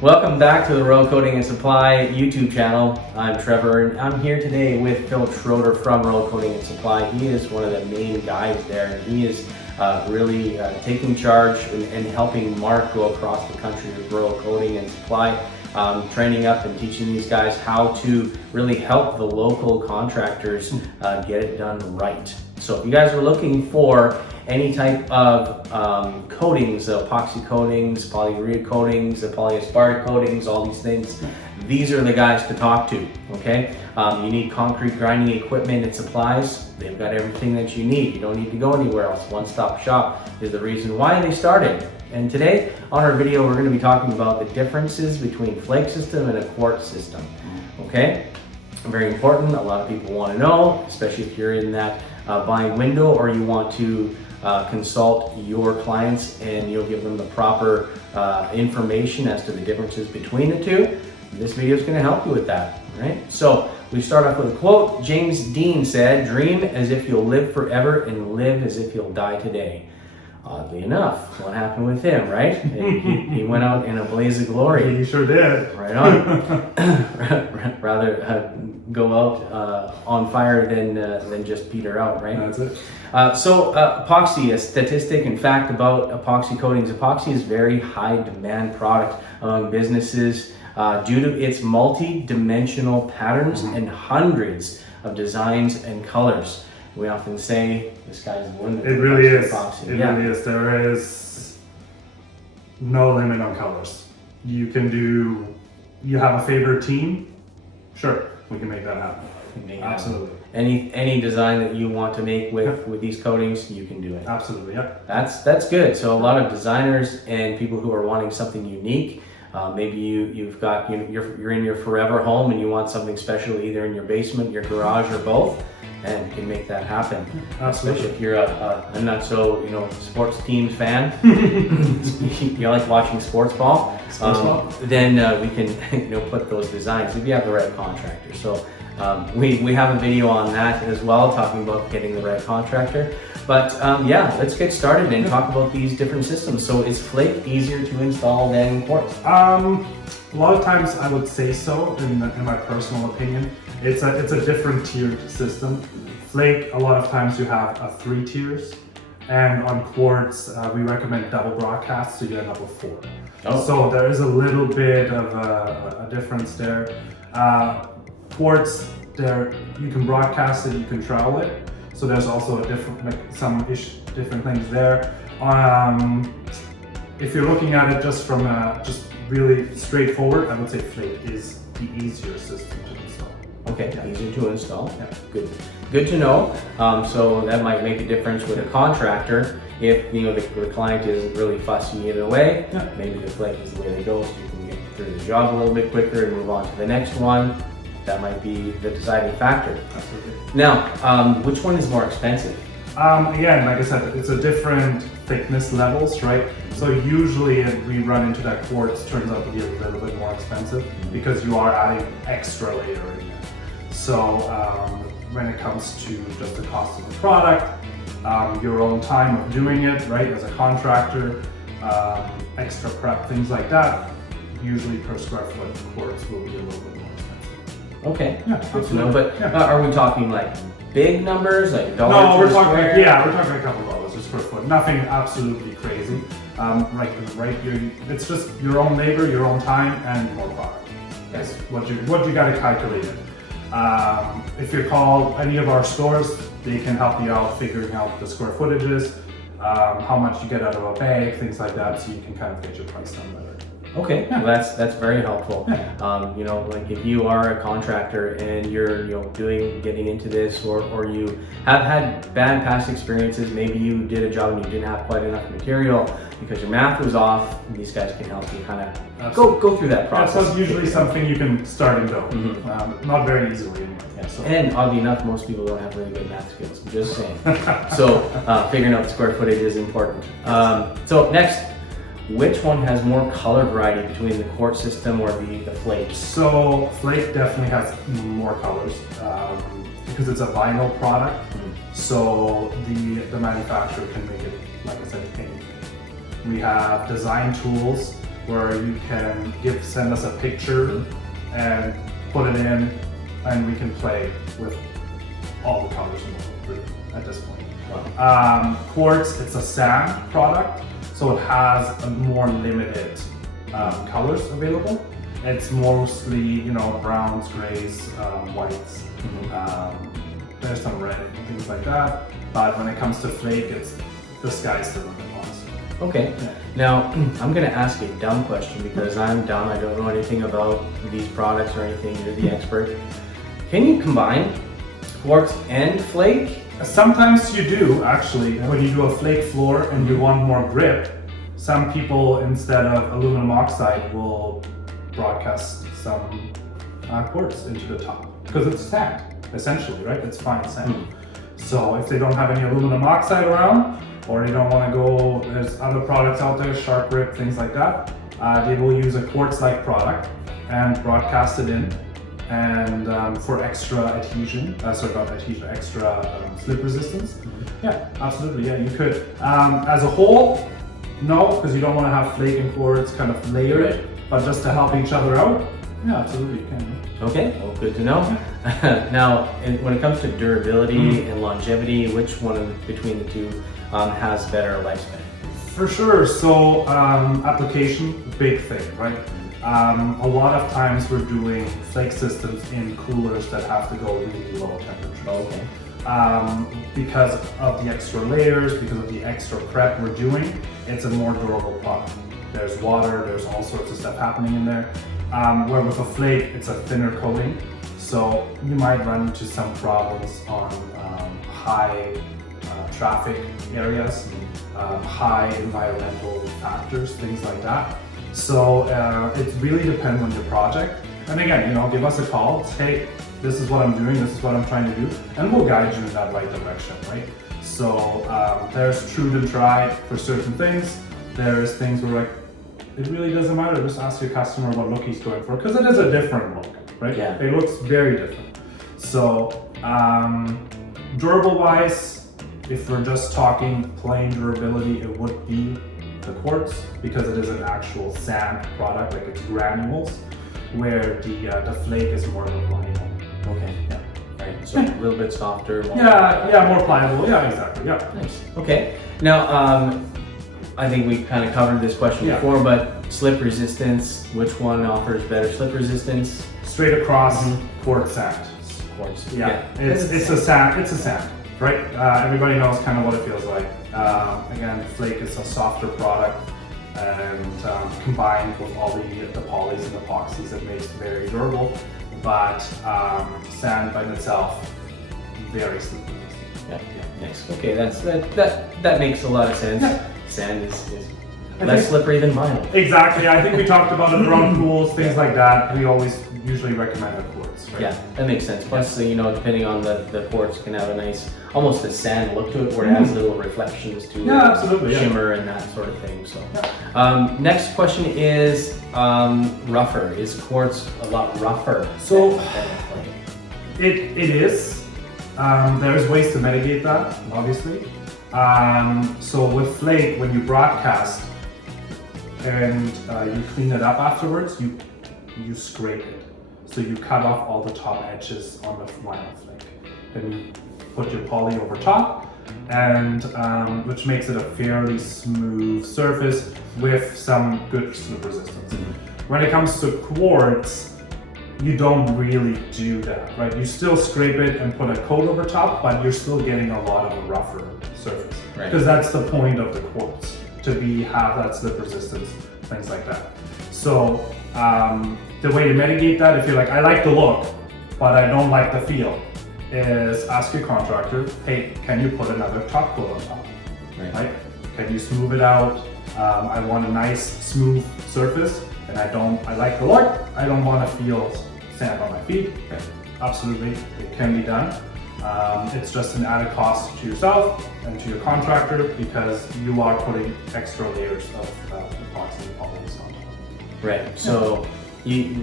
Welcome back to the Royal Coating Supply YouTube channel. I'm Trevor and I'm here today with Phil Schroeder from Royal Coating Supply. He is one of the main guys there, and he is really taking charge and helping Mark go across the country with Royal Coating Supply, training up and teaching these guys how to really help the local contractors get it done right. So if you guys are looking for any type of coatings, epoxy coatings, polyurea coatings, polyaspartic coatings, all these things, these are the guys to talk to, okay? You need concrete grinding equipment and supplies. They've got everything that you need. You don't need to go anywhere else. One-stop shop is the reason why they started. And today on our video, we're going to be talking about the differences between Flake system and a Quartz system, okay? Very important. A lot of people want to know, especially if you're in that buying window or you want to consult your clients and you'll give them the proper information as to the differences between the two. This video is going to help you with that, right? So we start off with a quote. James Dean said, "Dream as if you'll live forever and live as if you'll die today." Oddly enough, what happened with him, right? He went out in a blaze of glory. He sure did. Right on. Rather go out on fire than just peter out, right? That's it. Epoxy, a statistic and fact about epoxy coatings. Epoxy is a very high demand product among businesses due to its multi-dimensional patterns and hundreds of designs and colors. We often say the sky's the limit. It really is. Epoxy. It really is. There is no limit on colors. You have a favorite team? Sure, we can make that happen. Absolutely. Any design that you want to make with these coatings, you can do it. Absolutely, yeah. That's good. So a lot of designers and people who are wanting something unique, maybe you're in your forever home and you want something special either in your basement, your garage, or both, and you can make that happen. Absolutely. Especially if you're a not so sports team fan, you like watching sports ball. Then we can put those designs if you have the right contractor. So we have a video on that as well, talking about getting the right contractor. But yeah, let's get started and talk about these different systems. So is Flake easier to install than Quartz? A lot of times I would say so, in my personal opinion. It's a different tiered system. Flake, a lot of times you have 3 tiers. And on Quartz, we recommend double broadcast, so you end up with 4. Oh. So there is a little bit of a difference there. Quartz, you can broadcast it, you can trowel it. So there's also a different, different things there. If you're looking at it just from just really straightforward, I would say Flake is the easier system to install. Okay, easier to install. Yeah. Good to know. So that might make a difference with a contractor if the client isn't really fussy either way. Yeah. Maybe the Flake is the way to go, so you can get through the job a little bit quicker and move on to the next one. That might be the deciding factor. Absolutely. Now, which one is more expensive? Again, like I said, it's a different thickness levels, right? So usually we run into that Quartz turns out to be a little bit more expensive because you are adding extra layer in there. So when it comes to just the cost of the product, your own time of doing it, right, as a contractor, extra prep, things like that, usually per square foot, Quartz will be a little bit more expensive. Okay, yeah, good to know. But are we talking like big numbers, like dollars? No, we're talking a couple dollars a square foot. Nothing absolutely crazy. It's just your own labor, your own time, and more product. That's what you got to calculate it. If you call any of our stores, they can help you out figuring out the square footages, how much you get out of a bag, things like that, so you can kind of get your price down better. Okay, well, that's very helpful. Like if you are a contractor and you're getting into this, or you have had bad past experiences, maybe you did a job and you didn't have quite enough material because your math was off, these guys can help you kind of go through that process. That's usually something you can start and go, not very easily anyway. Yeah, so. And oddly enough, most people don't have really good math skills, I'm just saying. So figuring out the square footage is important. So next, which one has more color variety between the Quartz system or the Flake? So Flake definitely has more colors because it's a vinyl product. So the manufacturer can make it, like I said, pink. We have design tools where you can send us a picture and put it in, and we can play with all the colors in the world at this point. Wow. Quartz, it's a sand product, so it has a more limited colors available. It's mostly, browns, grays, whites. There's some red and things like that. But when it comes to Flake, it's the sky's the limit, honestly. Okay. Yeah. Now, I'm going to ask a dumb question because I'm dumb. I don't know anything about these products or anything. You're the expert. Can you combine Quartz and Flake? Sometimes you do, actually. When you do a Flake floor and you want more grip, some people, instead of aluminum oxide, will broadcast some quartz into the top because it's sand, essentially, right? It's fine sand. So if they don't have any aluminum oxide around, or they don't want to go, there's other products out there, sharp grip, things like that, they will use a quartz-like product and broadcast it in, and for extra adhesion, extra slip resistance. Yeah, absolutely, yeah, you could. As a whole, no, because you don't want to have Flake and Quartz kind of layered, but just to help each other out, yeah, absolutely, you can. Okay, well, good to know. Now, when it comes to durability and longevity, which one between the two has better lifespan? For sure. So application, big thing, right? A lot of times we're doing Flake systems in coolers that have to go really low temperature. Okay. Because of the extra layers, because of the extra prep we're doing, it's a more durable product. There's water, there's all sorts of stuff happening in there. Where with a Flake, it's a thinner coating, so you might run into some problems on high traffic areas, high environmental factors, things like that. So it really depends on your project. And again, give us a call. Say, hey, this is what I'm doing, this is what I'm trying to do, and we'll guide you in that right direction, right? So there's true and try for certain things. There's things where like, it really doesn't matter, just ask your customer what look he's going for, because it is a different look, right? Yeah. It looks very different. So durable wise, if we're just talking plain durability, it would be the Quartz, because it is an actual sand product, like it's granules, where the Flake is more of a pliable. Okay. Yeah. Right. So a little bit softer. More More pliable. Yeah, exactly. Yeah. Nice. Okay. Now, I think we kind of covered this question before, but slip resistance, which one offers better slip resistance? Straight across, Quartz sand. Quartz. Yeah. It's a sand. It's a sand, right? Everybody knows kind of what it feels like. Again, Flake is a softer product, and combined with all the polys and epoxies, it makes it very durable. But sand by itself, very slip resistant. Yeah. Nice. Okay, that makes a lot of sense. Yeah. Sand is less slippery than vinyl. Exactly. I think we talked about it around pools, things like that. We usually recommend a Quartz, right? Yeah, that makes sense. Plus, depending on the Quartz, can have a nice, almost a sand look to it, where it has little reflections to absolutely, shimmer and that sort of thing. So, next question is rougher. Is Quartz a lot rougher than Flake? It is. There's ways to mitigate that, obviously. So with Flake, when you broadcast and you clean it up afterwards, you scrape it. So you cut off all the top edges on the vinyl Flake. Then you put your poly over top, and which makes it a fairly smooth surface with some good slip resistance. When it comes to Quartz, you don't really do that, right? You still scrape it and put a coat over top, but you're still getting a lot of a rougher surface. Right. Because that's the point of the Quartz, to have that slip resistance, things like that. So the way to mitigate that, if you're like, I like the look, but I don't like the feel, is ask your contractor, hey, can you put another top coat on top? Right? Can you smooth it out? I want a nice smooth surface, and I like the look, I don't want to feel sand on my feet. Okay. Absolutely, it can be done. It's just an added cost to yourself and to your contractor, because you are putting extra layers of epoxy and polymers on top. Right. So you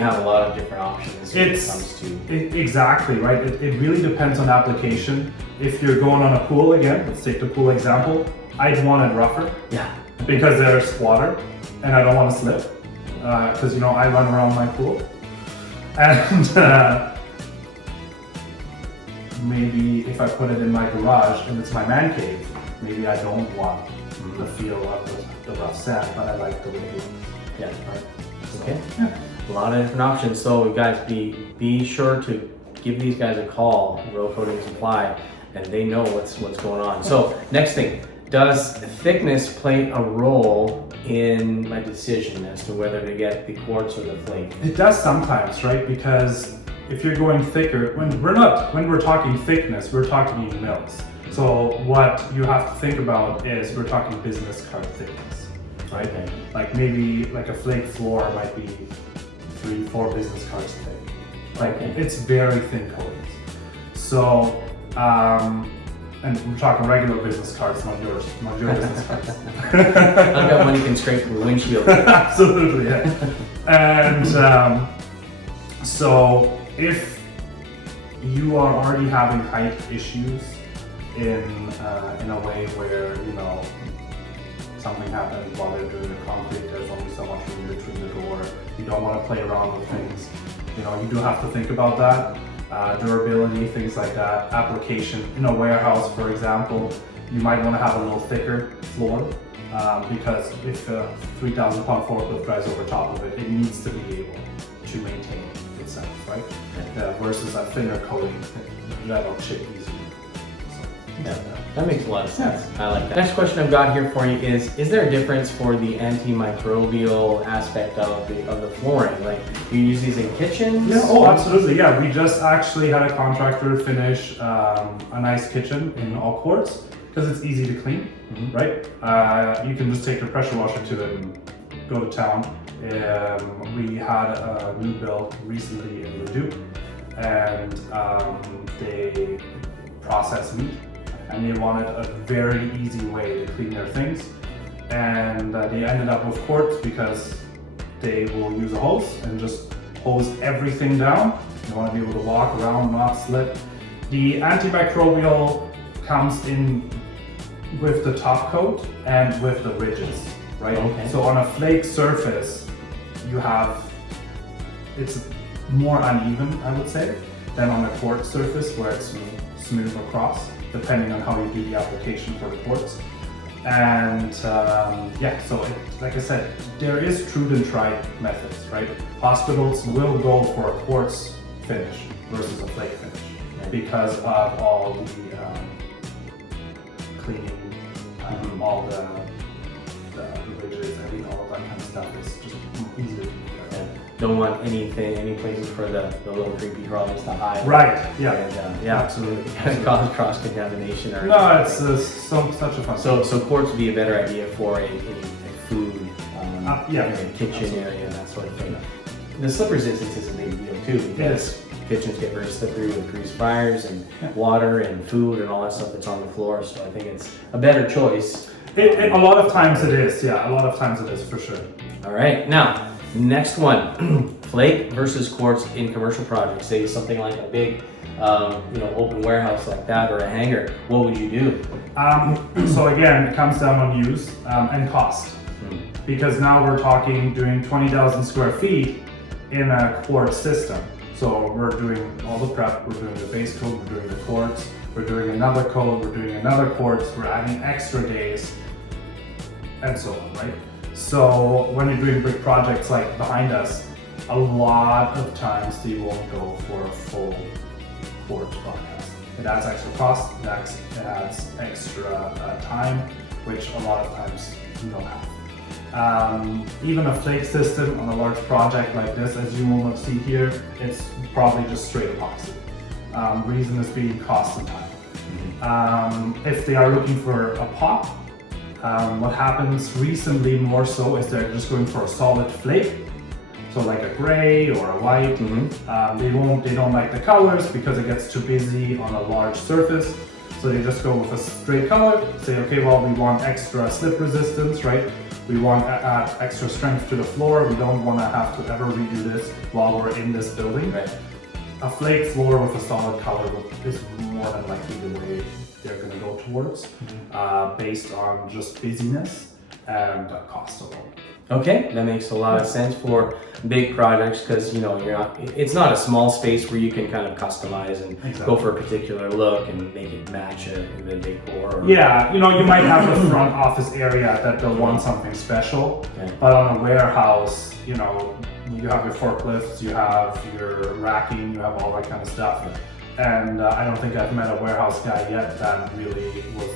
have a lot of different options when it comes to exactly right. It really depends on application. If you're going on a pool again, let's take the pool example. I'd want it rougher. Yeah. Because there's water. and I don't want to slip, because you know I run around my pool, and maybe if I put it in my garage and it's my man cave, maybe I don't want the feel of the rough sand, but I like the way it looks. Yeah. Right. So, Okay. yeah. A lot of different options. So guys, be sure to give these guys a call, Royal Coating Supply, and they know what's going on. So next thing, does thickness play a role in my decision as to whether to get the quartz or the flake? It does sometimes, right? Because if you're going thicker, when we're talking thickness, we're talking in mils. So what you have to think about is we're talking business card thickness, right? Okay. Like maybe like a flake floor might be 3-4 business cards thick. Like Okay. it's very thin coatings. So, and we're talking regular business cards, not your business cards. I've got money constraint from the windshield. Absolutely, yeah. And so if you are already having height issues in a way where, you know, something happens while they're doing the concrete, there's only so much room between the door, you don't want to play around with things, you know, you do have to think about that. Durability, things like that. Application in a warehouse, for example, you might want to have a little thicker floor because if a 3,000 pound forklift drives over top of it, it needs to be able to maintain itself, right? Versus a thinner coating that'll chip easily. So, Yeah, that makes a lot of sense. I like that. Next question I've got here for you is there a difference for the antimicrobial aspect of the flooring? Like, do you use these in kitchens? Yeah, oh, absolutely. Yeah, we just actually had a contractor finish a nice kitchen in all quartz because it's easy to clean, right? You can just take your pressure washer to it and go to town. We had a new build recently in Leduc, and they process meat, and they wanted a very easy way to clean their things, and they ended up with quartz because they will use a hose and just hose everything down. You want to be able to walk around, not slip. The antimicrobial comes in with the top coat and with the ridges, right? Okay. So on a flake surface, it's more uneven, I would say, than on a quartz surface where it's smooth across, depending on how you do the application for the quartz. And yeah, so like I said, there is true and tried methods, right? Hospitals will go for a quartz finish versus a flake finish because of all the cleaning, all the ridges, all of that kind of stuff is just easy to do. Don't want any places for the little creepy crawlies to hide. Right, yeah. And, yeah, Absolutely. cause cross-contamination or No, anything. it's such a fun So quartz would be a better idea for a food yeah, area, kitchen absolutely. area, and that sort of thing. The slip resistance is a big deal too because kitchens get very slippery with grease fires and water and food and all that stuff that's on the floor. So I think it's a better choice. A lot of times it is, yeah. A lot of times it is for sure. All right, now next one, flake versus quartz in commercial projects. Say something like a big, open warehouse like that or a hangar. What would you do? So again, it comes down on use and cost. Because now we're talking doing 20,000 square feet in a quartz system. So we're doing all the prep, we're doing the base coat, we're doing the quartz, we're doing another coat, we're doing another quartz, we're adding extra days, and so on, right? So when you're doing big projects like behind us, a lot of times you won't go for a full quartz process. It adds extra cost, it adds extra time, which a lot of times you don't have. Even a flake system on a large project like this, as you will see here, it's probably just straight epoxy. Reason is being cost and time. If they are looking for a pop, what happens recently more so is they're just going for a solid flake, so like a gray or a white. They don't like the colors because it gets too busy on a large surface. So they just go with a straight color, say, okay, well, we want extra slip resistance, right? We want to add extra strength to the floor. We don't want to have to ever redo this while we're in this building. Right. A flake floor with a solid color is more than likely the way they're going to go towards, based on just busyness and cost alone. Okay, that makes a lot of sense for big projects because it's not a small space where you can kind of customize and go for a particular look and make it match the decor. Yeah, you might have the front office area that they'll want something special, but on a warehouse, you have your forklifts, you have your racking, you have all that kind of stuff. And I don't think I've met a warehouse guy yet that really was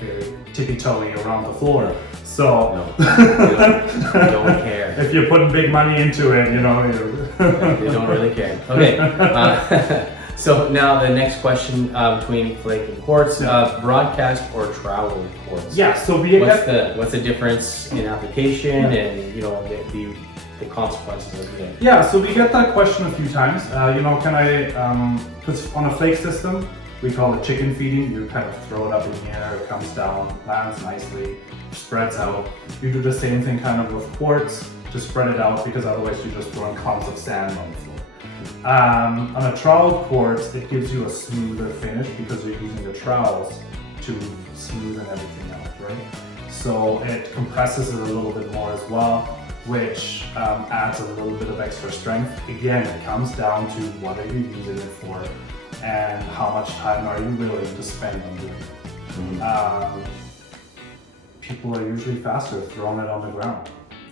very tippy-toey around the floor. So no, you don't care. If you're putting big money into it, you don't really care. Okay. So now the next question between Flake and Quartz, broadcast or trowel quartz? Yeah. So what's the difference in application and the consequences of it? Yeah, so we get that question a few times. Can I, because on a flake system, we call it chicken feeding. You kind of throw it up in the air, it comes down, lands nicely, spreads out. You do the same thing kind of with quartz to spread it out because otherwise you're just throwing clumps of sand on the floor. On a trowel quartz, it gives you a smoother finish because you're using the trowels to smoothen everything out, right? So it compresses it a little bit more as well, which adds a little bit of extra strength. Again, it comes down to what are you using it for and how much time are you willing to spend on doing it. People are usually faster throwing it on the ground.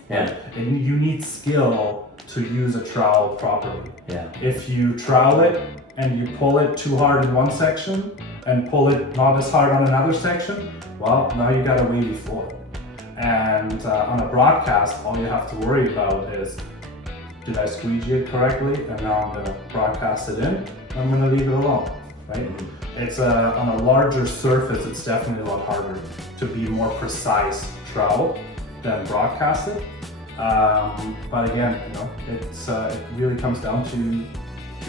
Yeah. And you need skill to use a trowel properly. Yeah. If you trowel it and you pull it too hard in one section and pull it not as hard on another section, well, now you got a wavy floor. And on a broadcast, all you have to worry about is, did I squeegee it correctly? And now I'm going to broadcast it in. I'm going to leave it alone, right? It's on a larger surface, it's definitely a lot harder to be more precise trowel than broadcast it. But again, it really comes down to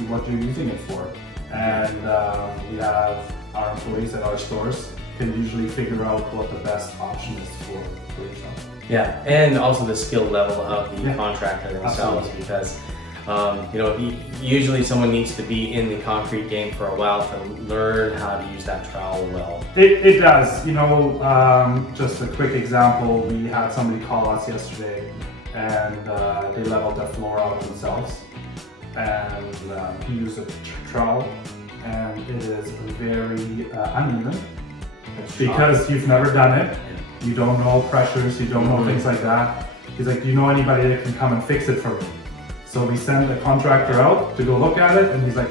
what you're using it for. And we have our employees at our stores can usually figure out what the best option is for yourself. Yeah, and also the skill level of the contractor themselves. Absolutely. Because usually someone needs to be in the concrete game for a while to learn how to use that trowel well. It does. Just a quick example, we had somebody call us yesterday and they leveled their floor out themselves, and he used a trowel, and it is very uneven. Because you've never done it, you don't know pressures, you don't know things like that. He's like, do you know anybody that can come and fix it for me? So we send a contractor out to go look at it, and he's like,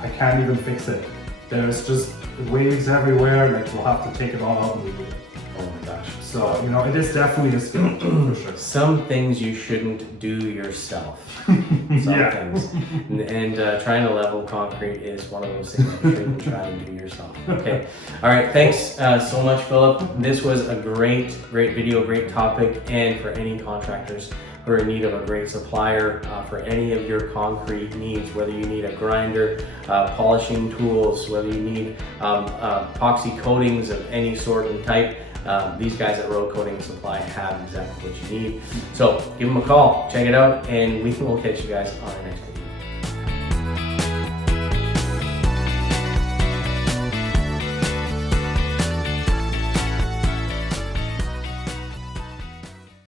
I can't even fix it. There's just waves everywhere, we'll have to take it all out and redo it. Oh my gosh. So, it is definitely a skill for sure. Some things you shouldn't do yourself. Things. And trying to level concrete is one of those things you shouldn't try and do yourself. Okay. All right. Thanks so much, Philip. This was a great video, great topic. And for any contractors who are in need of a great supplier for any of your concrete needs, whether you need a grinder, polishing tools, whether you need epoxy coatings of any sort and type, these guys at Royal Coating Supply have exactly what you need. So give them a call, check it out, and we will catch you guys on our next video.